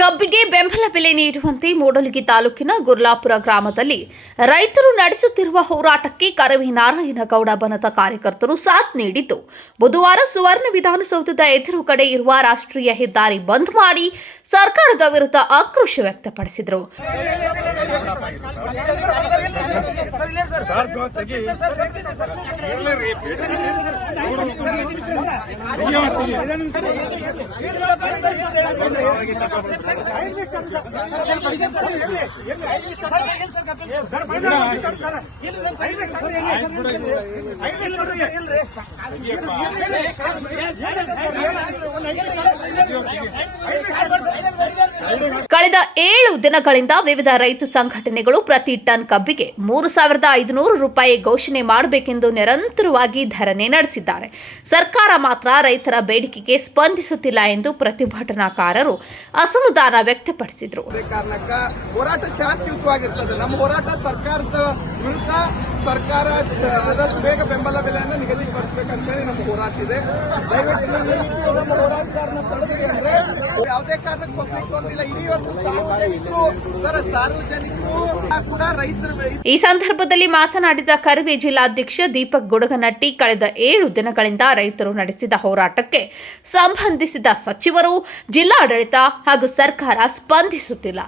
ಕಬ್ಬಿಗೆ ಬೆಂಬಲ ಬೆಲೆ ನೀಡುವಂತೆ ಮೂಡಲಗಿ ತಾಲೂಕಿನ ಗುರ್ಲಾಪುರ ಗ್ರಾಮದಲ್ಲಿ ರೈತರು ನಡೆಸುತ್ತಿರುವ ಹೋರಾಟಕ್ಕೆ ಕರವಿ ನಾರಾಯಣಗೌಡ ಬನದ ಕಾರ್ಯಕರ್ತರು ಸಾಥ್ ನೀಡಿದ್ದು ಬುಧವಾರ ಸುವರ್ಣ ವಿಧಾನಸೌಧದ ಎದುರು ಕಡೆ ಇರುವ ರಾಷ್ಟ್ರೀಯ ಹೆದ್ದಾರಿ ಬಂದ್ ಮಾಡಿ ಸರ್ಕಾರದ ವಿರುದ್ಧ ಆಕ್ರೋಶ ವ್ಯಕ್ತಪಡಿಸಿದರು ಸರ್ ತೆಗಿ ಇರ್ಲಿ ಕಳೆದ ಏಳು ದಿನಗಳಿಂದ ವಿವಿಧ ರೈತ ಸಂಘಟನೆಗಳು ಪ್ರತಿ ಟನ್ ಕಬ್ಬಿಗೆ ಮೂರು ಸಾವಿರದ ಐದುನೂರು ರೂಪಾಯಿ ಘೋಷಣೆ ಮಾಡಬೇಕೆಂದು ನಿರಂತರವಾಗಿ ಧರಣಿ ನಡೆಸಿದ್ದಾರೆ. ಸರ್ಕಾರ ಮಾತ್ರ ರೈತರ ಬೇಡಿಕೆಗೆ ಸ್ಪಂದಿಸುತ್ತಿಲ್ಲ ಎಂದು ಪ್ರತಿಭಟನಾಕಾರರು ಅಸಮಾಧಾನ ವ್ಯಕ್ತಪಡಿಸಿದರು. ಹೋರಾಟ ಶಾಂತಿಯುತವಾಗಿರ್ತದೆ. ನಮ್ಮ ಹೋರಾಟ ಸರ್ಕಾರದ ವಿರುದ್ಧ ಸರ್ಕಾರ ಆದಷ್ಟು ಬೇಗ ಬೆಂಬಲ ಬೆಲೆಯನ್ನು ನಿಗದಿಪಡಿಸಬೇಕಂತೇಳಿ ನಮ್ಮ ಹೋರಾಟ ಇದೆ. ದಯವಿಟ್ಟು ನಮ್ಮ ಹೋರಾಟಗಾರನ ತಡೆದ್ರಿ ಅಂದ್ರೆ ಯಾವುದೇ ಕಾರಣಕ್ಕೆ ಪಬ್ಲಿಕ್ ತೊಂದಿಲ್ಲ ಇಡೀ ಇವತ್ತು ಸಾರ್ವಜನಿಕರು, ಸರ್, ಸಾರ್ವಜನಿಕರು ಕೂಡ ರೈತರು ಈ ಸಂದರ್ಭದಲ್ಲಿ ಮಾತನಾಡಿದ ಕರ್ವಿ ಜಿಲ್ಲಾಧ್ಯಕ್ಷ ದೀಪಕ್ ಗುಡಗನಟ್ಟಿ, ಕಳೆದ ಏಳು ದಿನಗಳಿಂದ ರೈತರು ನಡೆಸಿದ ಹೋರಾಟಕ್ಕೆ ಸಂಬಂಧಿಸಿದ ಸಚಿವರು ಜಿಲ್ಲಾಡಳಿತ ಹಾಗೂ ಸರ್ಕಾರ ಸ್ಪಂದಿಸುತ್ತಿಲ್ಲ.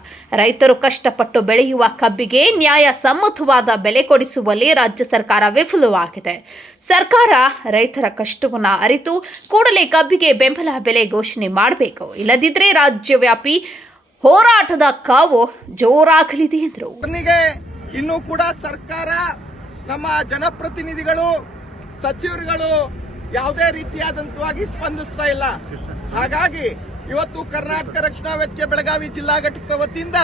ರೈತರು ಕಷ್ಟಪಟ್ಟು ಬೆಳೆಯುವ ಕಬ್ಬಿಗೆ ನ್ಯಾಯ ಸಮ್ಮತವಾದ ಬೆಲೆ ಕೊಡಿಸುವಲ್ಲಿ ರಾಜ್ಯ ಸರ್ಕಾರ ವಿಫಲವಾಗಿದೆ ಸರ್ಕಾರ ರೈತರ ಕಷ್ಟವನ್ನು ಅರಿತು ಕೂಡಲೇ ಕಬ್ಬಿಗೆ ಬೆಂಬಲ ಬೆಲೆ ಘೋಷಣೆ ಮಾಡಬೇಕು. ಇಲ್ಲದಿದ್ದರೆ ರಾಜ್ಯವ್ಯಾಪಿ ಹೋರಾಟದ ಕಾವು ಜೋರಾಗಲಿದೆ ಎಂದರು. ಇನ್ನೂ ಕೂಡ ಸರ್ಕಾರ ನಮ್ಮ ಜನಪ್ರತಿನಿಧಿಗಳು, ಸಚಿವರುಗಳು ಯಾವುದೇ ರೀತಿಯಾದಂತವಾಗಿ ಸ್ಪಂದಿಸ್ತಾ ಇಲ್ಲ. ಹಾಗಾಗಿ ಇವತ್ತು ಕರ್ನಾಟಕ ರಕ್ಷಣಾ ವೆಚ್ಚ ಬೆಳಗಾವಿ ಜಿಲ್ಲಾ ಘಟಕದ ವತಿಯಿಂದ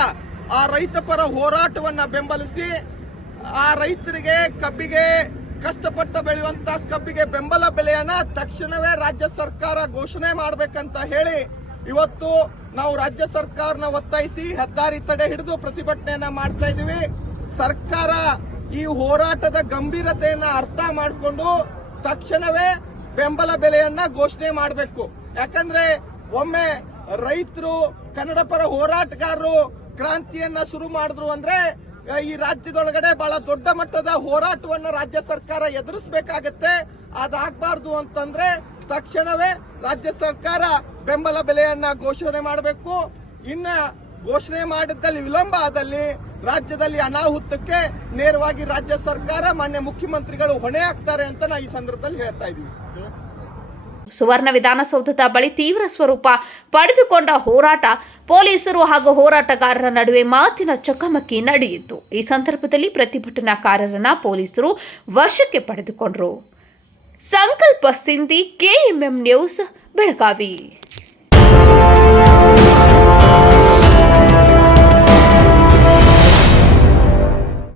ಆ ರೈತ ಪರ ಹೋರಾಟವನ್ನ ಬೆಂಬಲಿಸಿ ಆ ರೈತರಿಗೆ ಕಬ್ಬಿಗೆ ಕಷ್ಟಪಟ್ಟು ಬೆಳೆಯುವಂತ ಕಬ್ಬಿಗೆ ಬೆಂಬಲ ಬೆಲೆಯನ್ನ ತಕ್ಷಣವೇ ರಾಜ್ಯ ಸರ್ಕಾರ ಘೋಷಣೆ ಮಾಡಬೇಕಂತ ಹೇಳಿ ಇವತ್ತು ನಾವು ರಾಜ್ಯ ಸರ್ಕಾರನ ಒತ್ತಾಯಿಸಿ ಹೆದ್ದಾರಿ ತಡೆ ಹಿಡಿದು ಪ್ರತಿಭಟನೆಯನ್ನ ಮಾಡ್ತಾ ಇದೀವಿ ಸರ್ಕಾರ ಈ ಹೋರಾಟದ ಗಂಭೀರತೆಯನ್ನ ಅರ್ಥ ಮಾಡಿಕೊಂಡು ತಕ್ಷಣವೇ ಬೆಂಬಲ ಬೆಲೆಯನ್ನ ಘೋಷಣೆ ಮಾಡಬೇಕು. ಯಾಕಂದ್ರೆ ಒಮ್ಮೆ ರೈತರು ಕನ್ನಡ ಪರ ಹೋರಾಟಗಾರರು ಕ್ರಾಂತಿಯನ್ನ ಶುರು ಮಾಡಿದ್ರು ಅಂದ್ರೆ ಈ ರಾಜ್ಯದೊಳಗಡೆ ಬಹಳ ದೊಡ್ಡ ಮಟ್ಟದ ಹೋರಾಟವನ್ನು ರಾಜ್ಯ ಸರ್ಕಾರ ಎದುರಿಸಬೇಕಾಗತ್ತೆ. ಅದಾಗಬಾರ್ದು ಅಂತಂದ್ರೆ ತಕ್ಷಣವೇ ರಾಜ್ಯ ಸರ್ಕಾರ ಬೆಂಬಲ ಬೆಲೆಯನ್ನ ಘೋಷಣೆ ಮಾಡಬೇಕು. ಇನ್ನ ಘೋಷಣೆ ಮಾಡಿದ್ದಲ್ಲಿ ವಿಳಂಬ ಆದಲ್ಲಿ ರಾಜ್ಯದಲ್ಲಿ ಅನಾಹುತಕ್ಕೆ ನೇರವಾಗಿ ರಾಜ್ಯ ಸರ್ಕಾರ, ಮಾನ್ಯ ಮುಖ್ಯಮಂತ್ರಿಗಳು ಹೊಣೆ ಆಗ್ತಾರೆ ಅಂತ ನಾ ಈ ಸಂದರ್ಭದಲ್ಲಿ ಹೇಳ್ತಾ ಇದೀವಿ ಸುವರ್ಣ ವಿಧಾನಸೌಧದ ಬಳಿ ತೀವ್ರ ಸ್ವರೂಪ ಪಡೆದುಕೊಂಡ ಹೋರಾಟ ಪೊಲೀಸರು ಹಾಗೂ ಹೋರಾಟಗಾರರ ನಡುವೆ ಮಾತಿನ ಚಕಮಕಿ ನಡೆಯಿತು. ಈ ಸಂದರ್ಭದಲ್ಲಿ ಪ್ರತಿಭಟನಾಕಾರರನ್ನ ಪೊಲೀಸರು ವಶಕ್ಕೆ ಪಡೆದುಕೊಂಡರು. ಸಂಕಲ್ಪ ಸಿಂಧಿ, ಕೆಎಂಎಂ ನ್ಯೂಸ್, ಬೆಳಗಾವಿ.